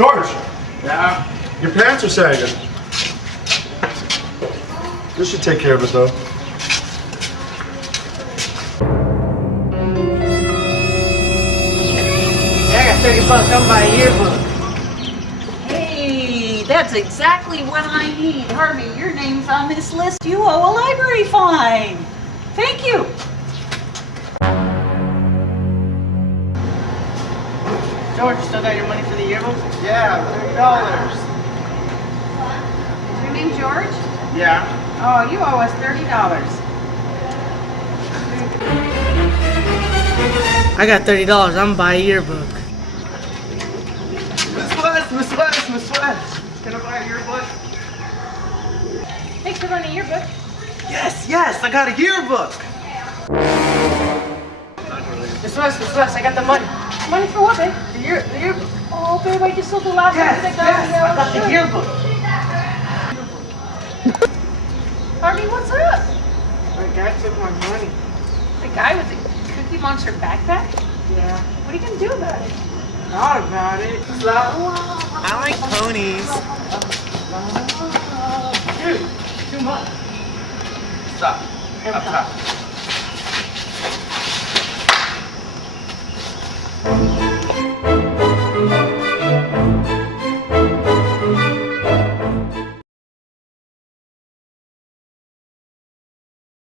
George, Yeah. your pants are sagging. This should take care of it, though. I got 30 bucks. I'll buy a yearbook. Hey, that's exactly what I need. Harvey, your name's on this list. You owe a library fine. Thank you. George, you still got your money for the yearbook? Yeah, $30. Is your name George? Yeah. Oh, you owe us $30. I got $30. I'm gonna buy a yearbook. Miss West. Can I buy a yearbook? Thanks for running your book. Yes, I got a yearbook. Miss West, I got the money. Money for what, babe? The yearbook. Oh, babe, I just sold the last one to the guy. I got the yearbook. Harvey, what's up? My guy took my money. The guy with the Cookie Monster backpack? Yeah. What are you gonna do about it? Thought about it. I like ponies. Dude, too much. Stop. Up top.